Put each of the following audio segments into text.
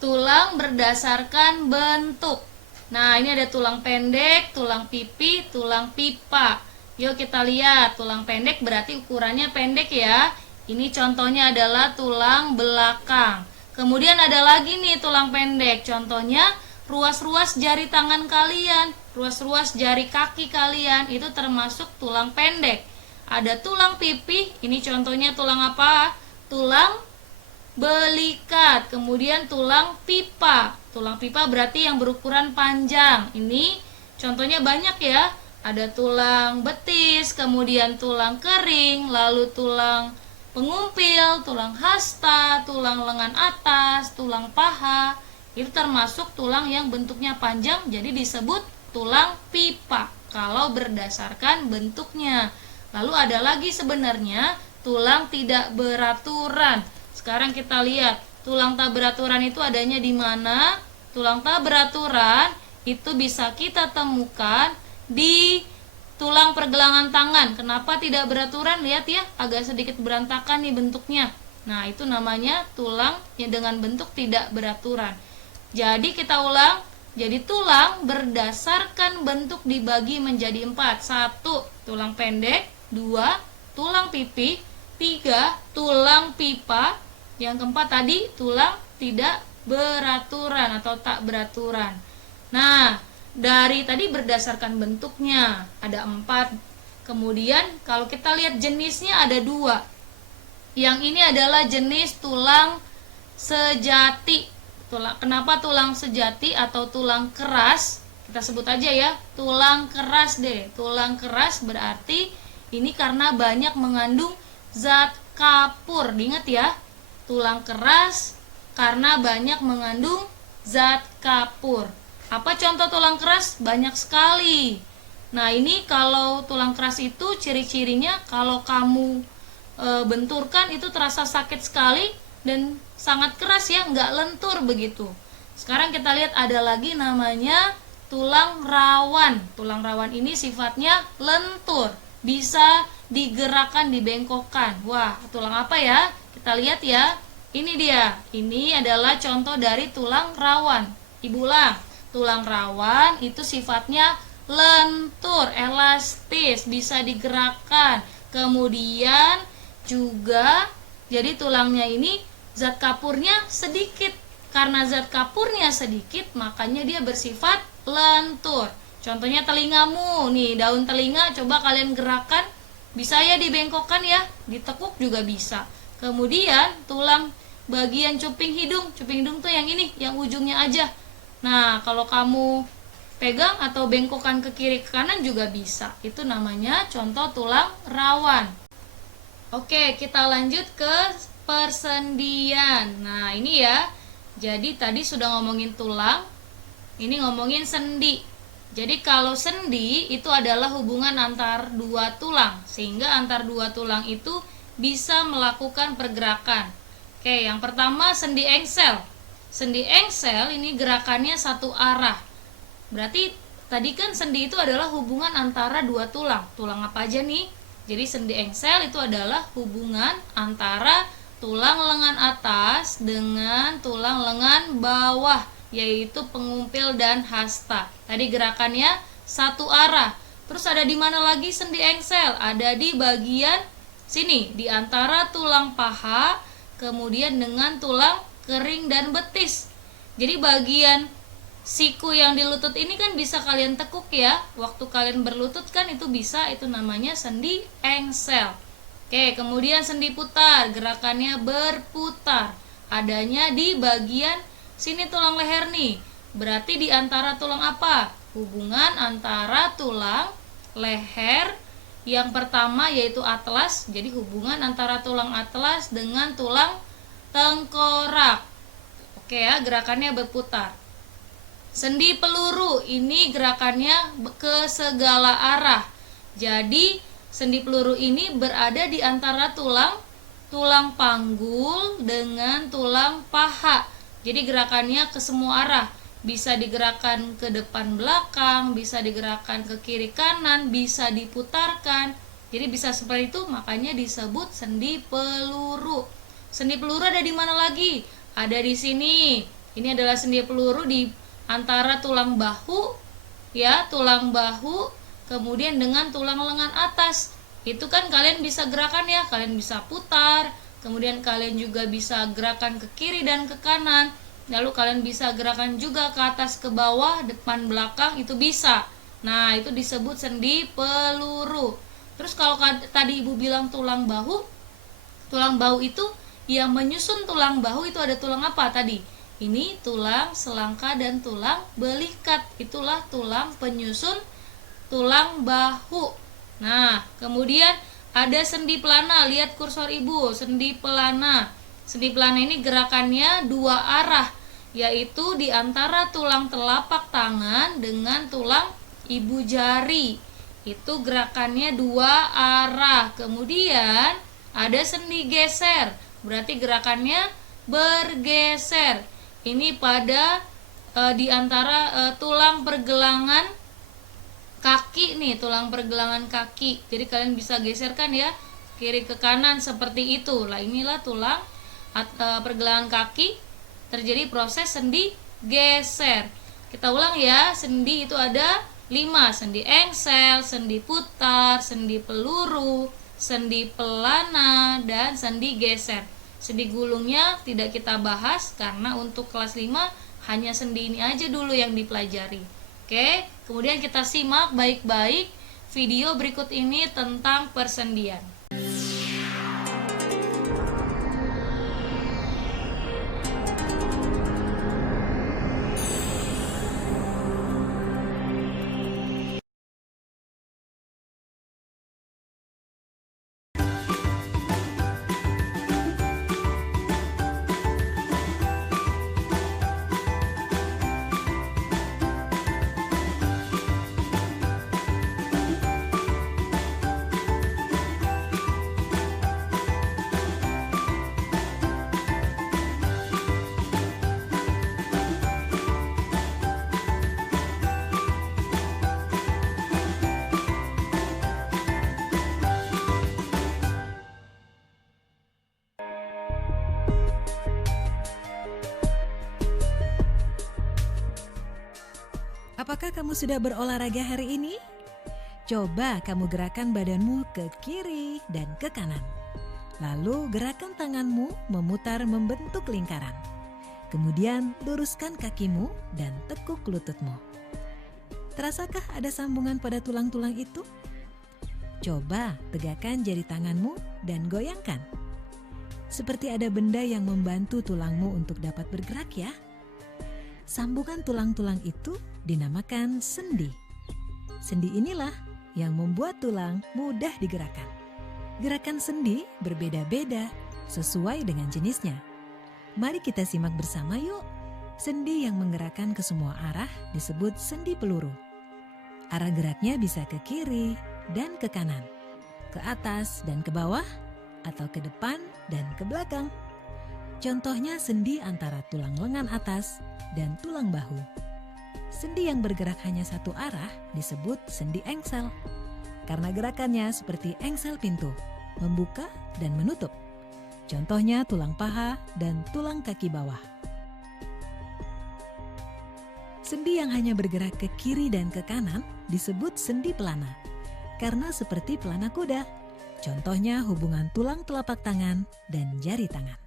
tulang berdasarkan bentuk. Nah, ini ada tulang pendek, tulang pipi, tulang pipa. Yuk kita lihat, tulang pendek berarti ukurannya pendek ya. Ini contohnya adalah tulang belakang. Kemudian ada lagi nih tulang pendek, contohnya ruas-ruas jari tangan kalian, ruas-ruas jari kaki kalian, itu termasuk tulang pendek. Ada tulang pipi, ini contohnya tulang apa? Tulang belikat. Kemudian tulang pipa. Tulang pipa berarti yang berukuran panjang. Ini contohnya banyak ya. Ada tulang betis, kemudian tulang kering, lalu tulang pengumpil, tulang hasta, tulang lengan atas, tulang paha. Itu termasuk tulang yang bentuknya panjang, jadi disebut tulang pipa kalau berdasarkan bentuknya. Lalu ada lagi sebenarnya tulang tidak beraturan. Sekarang kita lihat, tulang tak beraturan itu adanya di mana? Tulang tak beraturan itu bisa kita temukan di tulang pergelangan tangan. Kenapa tidak beraturan? Lihat ya, agak sedikit berantakan nih bentuknya. Nah, itu namanya tulang yang dengan bentuk tidak beraturan. Jadi kita ulang, jadi tulang berdasarkan bentuk dibagi menjadi 4. 1. Tulang pendek. 2. Tulang pipi. 3. Tulang pipa. Yang keempat tadi tulang tidak beraturan atau tak beraturan. Nah, dari tadi berdasarkan bentuknya ada 4. Kemudian kalau kita lihat jenisnya ada 2. Yang ini adalah jenis tulang sejati. Kenapa tulang sejati atau tulang keras? Kita sebut aja ya, tulang keras deh. Tulang keras berarti ini karena banyak mengandung zat kapur. Diingat ya, tulang keras karena banyak mengandung zat kapur. Apa contoh tulang keras? Banyak sekali. Nah, ini kalau tulang keras itu ciri-cirinya kalau kamu benturkan itu terasa sakit sekali dan sangat keras ya, nggak lentur begitu. Sekarang kita lihat ada lagi namanya tulang rawan. Tulang rawan ini sifatnya lentur, bisa digerakkan, dibengkokkan. Wah, tulang apa ya? Kita lihat ya. Ini dia. Ini adalah contoh dari tulang rawan. Ibu ulang. Tulang rawan itu sifatnya lentur, elastis, bisa digerakkan. Kemudian juga jadi tulangnya ini zat kapurnya sedikit. Karena zat kapurnya sedikit, makanya dia bersifat lentur. Contohnya telingamu, nih daun telinga coba kalian gerakan, bisa ya dibengkokkan ya, ditekuk juga bisa. Kemudian tulang bagian cuping hidung tuh yang ini, yang ujungnya aja. Nah, kalau kamu pegang atau bengkokkan ke kiri ke kanan juga bisa. Itu namanya contoh tulang rawan. Oke, kita lanjut ke persendian. Nah, ini ya. Jadi tadi sudah ngomongin tulang, ini ngomongin sendi. Jadi kalau sendi itu adalah hubungan antar dua tulang, sehingga antar dua tulang itu bisa melakukan pergerakan. Oke, yang pertama sendi engsel. Sendi engsel ini gerakannya satu arah. Berarti tadi kan sendi itu adalah hubungan antara dua tulang. Tulang apa aja nih? Jadi sendi engsel itu adalah hubungan antara tulang lengan atas dengan tulang lengan bawah, yaitu pengumpil dan hasta. Tadi gerakannya satu arah. Terus ada di mana lagi sendi engsel? Ada di bagian sini, di antara tulang paha, kemudian dengan tulang kering dan betis. Jadi bagian siku yang di lutut ini kan bisa kalian tekuk ya. Waktu kalian berlutut kan itu bisa, itu namanya sendi engsel. Oke, kemudian sendi putar, gerakannya berputar. Adanya di bagian sini tulang leher nih. Berarti di antara tulang apa? Hubungan antara tulang leher yang pertama yaitu atlas. Jadi hubungan antara tulang atlas dengan tulang tengkorak. Oke ya, gerakannya berputar. Sendi peluru ini gerakannya ke segala arah. Jadi sendi peluru ini berada di antara tulang panggul dengan tulang paha. Jadi gerakannya ke semua arah. Bisa digerakkan ke depan belakang, bisa digerakkan ke kiri kanan, bisa diputarkan. Jadi bisa seperti itu, makanya disebut sendi peluru. Sendi peluru ada di mana lagi? Ada di sini. Ini adalah sendi peluru di antara tulang bahu, ya, tulang bahu, kemudian dengan tulang lengan atas. Itu kan kalian bisa gerakan ya, kalian bisa putar, kemudian kalian juga bisa gerakan ke kiri dan ke kanan. Lalu kalian bisa gerakan juga ke atas ke bawah, depan belakang, itu bisa. Nah, itu disebut sendi peluru. Terus kalau tadi ibu bilang tulang bahu itu yang menyusun tulang bahu itu ada tulang apa tadi? Ini tulang selangka dan tulang belikat. Itulah tulang penyusun tulang bahu. Nah, kemudian ada sendi pelana. Lihat kursor ibu, sendi pelana. Sendi pelana ini gerakannya dua arah, yaitu di antara tulang telapak tangan dengan tulang ibu jari. Itu gerakannya dua arah. Kemudian ada sendi geser, berarti gerakannya bergeser. Ini pada di antara tulang pergelangan kaki nih, tulang pergelangan kaki. Jadi kalian bisa geserkan ya, kiri ke kanan seperti itu. Lah inilah tulang pergelangan kaki, terjadi proses sendi geser. Kita ulang ya, sendi itu ada 5, sendi engsel, sendi putar, sendi peluru, sendi pelana, dan sendi geser. Sendi gulungnya tidak kita bahas karena untuk kelas 5 hanya sendi ini aja dulu yang dipelajari. Oke, kemudian kita simak baik-baik video berikut ini tentang persendian. Apakah kamu sudah berolahraga hari ini? Coba kamu gerakan badanmu ke kiri dan ke kanan. Lalu gerakan tanganmu memutar membentuk lingkaran. Kemudian luruskan kakimu dan tekuk lututmu. Terasakah ada sambungan pada tulang-tulang itu? Coba tegakkan jari tanganmu dan goyangkan. Seperti ada benda yang membantu tulangmu untuk dapat bergerak ya. Sambungan tulang-tulang itu dinamakan sendi. Sendi inilah yang membuat tulang mudah digerakkan. Gerakan sendi berbeda-beda sesuai dengan jenisnya. Mari kita simak bersama yuk. Sendi yang menggerakkan ke semua arah disebut sendi peluru. Arah geraknya bisa ke kiri dan ke kanan, ke atas dan ke bawah, atau ke depan dan ke belakang. Contohnya sendi antara tulang lengan atas dan tulang bahu. Sendi yang bergerak hanya satu arah disebut sendi engsel. Karena gerakannya seperti engsel pintu, membuka dan menutup. Contohnya tulang paha dan tulang kaki bawah. Sendi yang hanya bergerak ke kiri dan ke kanan disebut sendi pelana. Karena seperti pelana kuda. Contohnya hubungan tulang telapak tangan dan jari tangan.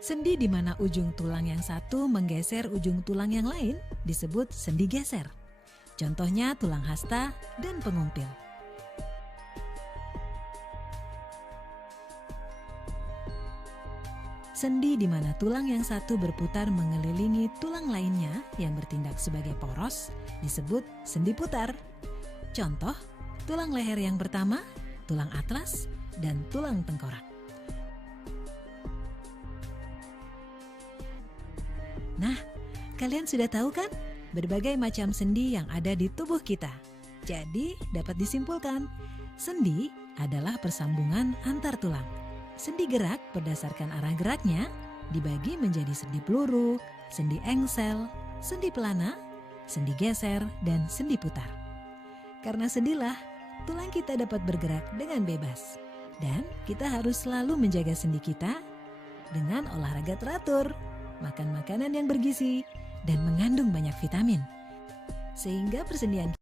Sendi di mana ujung tulang yang satu menggeser ujung tulang yang lain disebut sendi geser. Contohnya tulang hasta dan pengumpil. Sendi di mana tulang yang satu berputar mengelilingi tulang lainnya yang bertindak sebagai poros disebut sendi putar. Contoh, tulang leher yang pertama, tulang atlas, dan tulang tengkorak. Nah, kalian sudah tahu kan berbagai macam sendi yang ada di tubuh kita. Jadi, dapat disimpulkan, sendi adalah persambungan antar tulang. Sendi gerak berdasarkan arah geraknya dibagi menjadi sendi peluru, sendi engsel, sendi pelana, sendi geser, dan sendi putar. Karena sendilah, tulang kita dapat bergerak dengan bebas. Dan kita harus selalu menjaga sendi kita dengan olahraga teratur, makan makanan yang bergizi, dan mengandung banyak vitamin. Sehingga persendian